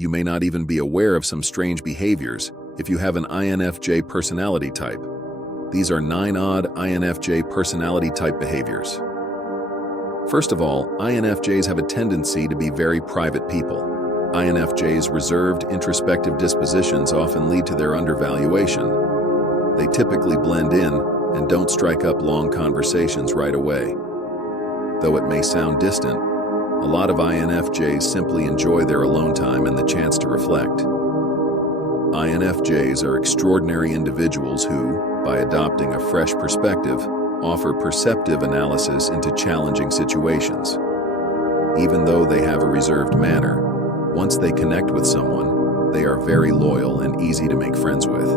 You may not even be aware of some strange behaviors if you have an INFJ personality type. These are 9 odd INFJ personality type behaviors. First of all, INFJs have a tendency to be very private people. INFJs' reserved, introspective dispositions often lead to their undervaluation. They typically blend in and don't strike up long conversations right away. Though it may sound distant, a lot of INFJs simply enjoy their alone time and the chance to reflect. INFJs are extraordinary individuals who, by adopting a fresh perspective, offer perceptive analysis into challenging situations. Even though they have a reserved manner, once they connect with someone, they are very loyal and easy to make friends with.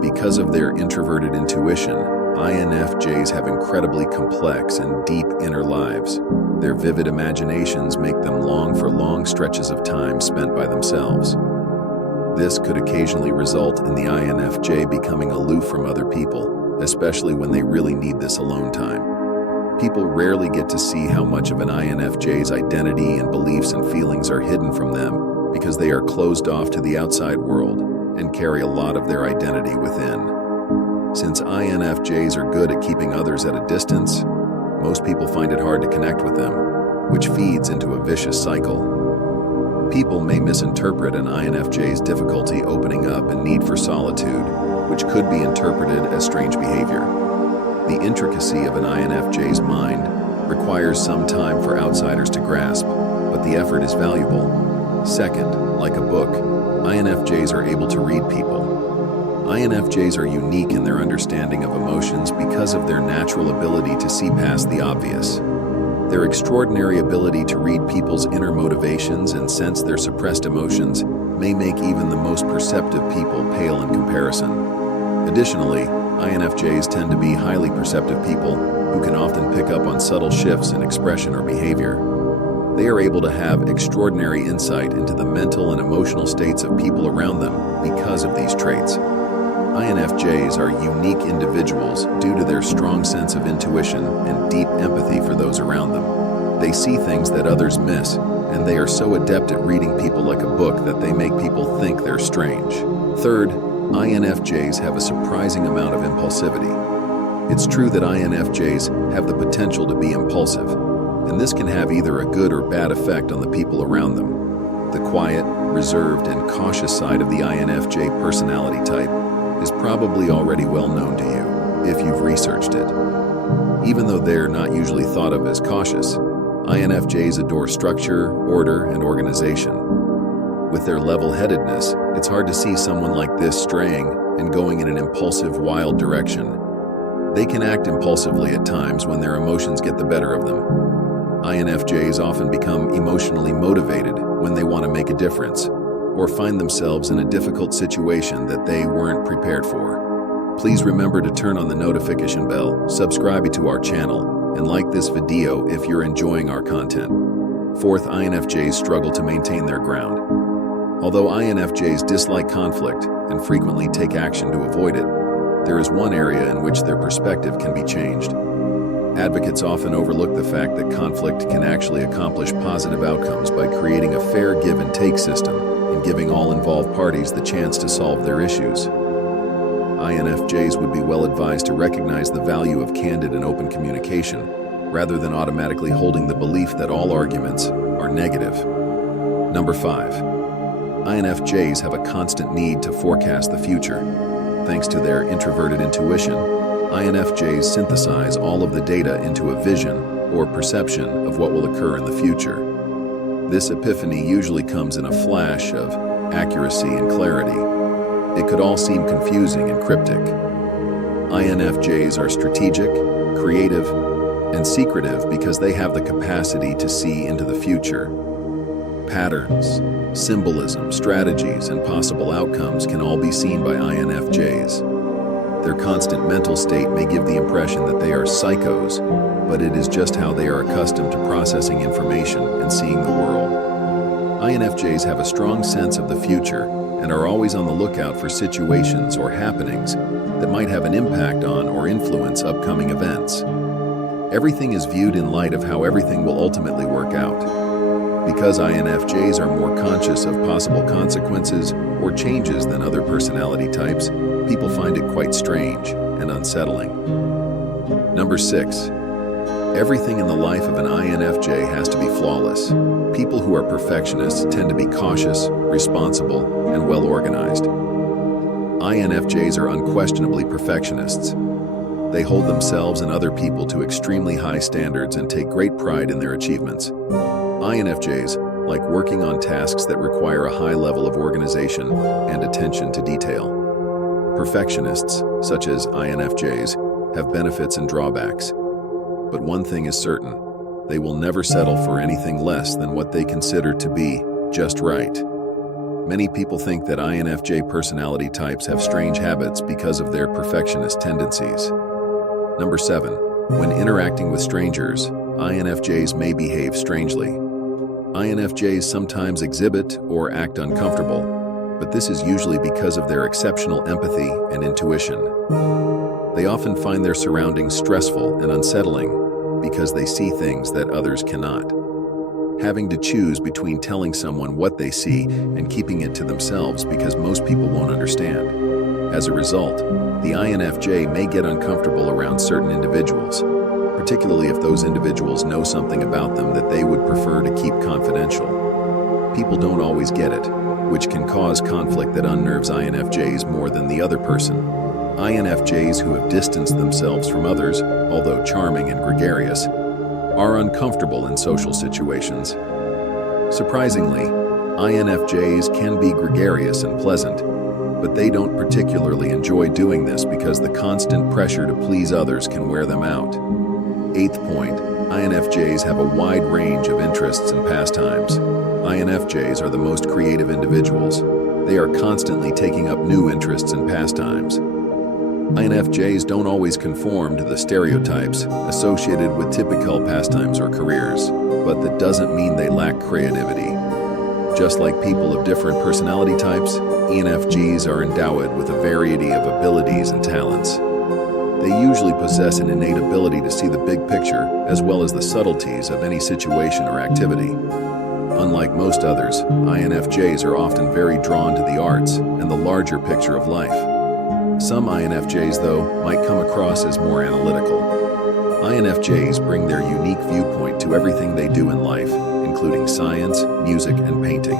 Because of their introverted intuition, INFJs have incredibly complex and deep inner lives. Their vivid imaginations make them long for long stretches of time spent by themselves. This could occasionally result in the INFJ becoming aloof from other people, especially when they really need this alone time. People rarely get to see how much of an INFJ's identity and beliefs and feelings are hidden from them because they are closed off to the outside world and carry a lot of their identity within. Since INFJs are good at keeping others at a distance, most people find it hard to connect with them, which feeds into a vicious cycle. People may misinterpret an INFJ's difficulty opening up and need for solitude, which could be interpreted as strange behavior. The intricacy of an INFJ's mind requires some time for outsiders to grasp, but the effort is valuable. Second, like a book, INFJs are able to read people. INFJs are unique in their understanding of emotions because of their natural ability to see past the obvious. Their extraordinary ability to read people's inner motivations and sense their suppressed emotions may make even the most perceptive people pale in comparison. Additionally, INFJs tend to be highly perceptive people who can often pick up on subtle shifts in expression or behavior. They are able to have extraordinary insight into the mental and emotional states of people around them because of these traits. INFJs are unique individuals due to their strong sense of intuition and deep empathy for those around them. They see things that others miss, and they are so adept at reading people like a book that they make people think they're strange. Third, INFJs have a surprising amount of impulsivity. It's true that INFJs have the potential to be impulsive, and this can have either a good or bad effect on the people around them. The quiet, reserved, and cautious side of the INFJ personality type is probably already well known to you if you've researched it. Even though they're not usually thought of as cautious, INFJs adore structure, order, and organization. With their level-headedness, it's hard to see someone like this straying and going in an impulsive, wild direction. They can act impulsively at times when their emotions get the better of them. INFJs often become emotionally motivated when they want to make a difference, or find themselves in a difficult situation that they weren't prepared for. Please remember to turn on the notification bell, subscribe to our channel, and like this video if you're enjoying our content. Fourth, INFJs struggle to maintain their ground. Although INFJs dislike conflict and frequently take action to avoid it, there is one area in which their perspective can be changed. Advocates often overlook the fact that conflict can actually accomplish positive outcomes by creating a fair give-and-take system and giving all involved parties the chance to solve their issues. INFJs would be well advised to recognize the value of candid and open communication, rather than automatically holding the belief that all arguments are negative. Number 5. INFJs have a constant need to forecast the future. Thanks to their introverted intuition, INFJs synthesize all of the data into a vision or perception of what will occur in the future. This epiphany usually comes in a flash of accuracy and clarity. It could all seem confusing and cryptic. INFJs are strategic, creative, and secretive because they have the capacity to see into the future. Patterns, symbolism, strategies, and possible outcomes can all be seen by INFJs. Their constant mental state may give the impression that they are psychos, but it is just how they are accustomed to processing information and seeing the world. INFJs have a strong sense of the future and are always on the lookout for situations or happenings that might have an impact on or influence upcoming events. Everything is viewed in light of how everything will ultimately work out. Because INFJs are more conscious of possible consequences or changes than other personality types, people find it quite strange and unsettling. Number 6. Everything in the life of an INFJ has to be flawless. People who are perfectionists tend to be cautious, responsible, and well-organized. INFJs are unquestionably perfectionists. They hold themselves and other people to extremely high standards and take great pride in their achievements. INFJs like working on tasks that require a high level of organization and attention to detail. Perfectionists, such as INFJs, have benefits and drawbacks. But one thing is certain: they will never settle for anything less than what they consider to be just right. Many people think that INFJ personality types have strange habits because of their perfectionist tendencies. Number 7. When interacting with strangers, INFJs may behave strangely. INFJs sometimes exhibit or act uncomfortable, but this is usually because of their exceptional empathy and intuition. They often find their surroundings stressful and unsettling because they see things that others cannot. Having to choose between telling someone what they see and keeping it to themselves because most people won't understand. As a result, the INFJ may get uncomfortable around certain individuals, particularly if those individuals know something about them that they would prefer to keep confidential. People don't always get it, which can cause conflict that unnerves INFJs more than the other person. INFJs who have distanced themselves from others, although charming and gregarious, are uncomfortable in social situations. Surprisingly, INFJs can be gregarious and pleasant, but they don't particularly enjoy doing this because the constant pressure to please others can wear them out. 8th point, INFJs have a wide range of interests and pastimes. INFJs are the most creative individuals. They are constantly taking up new interests and pastimes. INFJs don't always conform to the stereotypes associated with typical pastimes or careers, but that doesn't mean they lack creativity. Just like people of different personality types, ENFJs are endowed with a variety of abilities and talents. They usually possess an innate ability to see the big picture as well as the subtleties of any situation or activity. Unlike most others, INFJs are often very drawn to the arts and the larger picture of life. Some INFJs, though, might come across as more analytical. INFJs bring their unique viewpoint to everything they do in life, including science, music, and painting.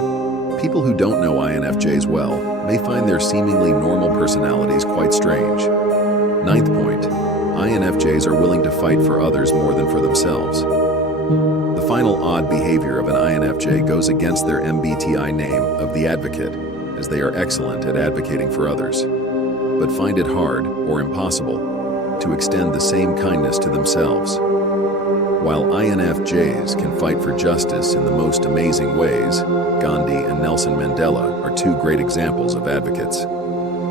People who don't know INFJs well may find their seemingly normal personalities quite strange. 9th point, INFJs are willing to fight for others more than for themselves. The final odd behavior of an INFJ goes against their MBTI name of the advocate, as they are excellent at advocating for others, but find it hard or impossible to extend the same kindness to themselves. While INFJs can fight for justice in the most amazing ways, Gandhi and Nelson Mandela are two great examples of advocates.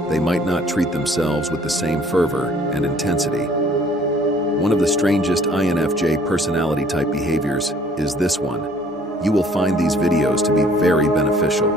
They might not treat themselves with the same fervor and intensity. One of the strangest INFJ personality type behaviors is this one. You will find these videos to be very beneficial.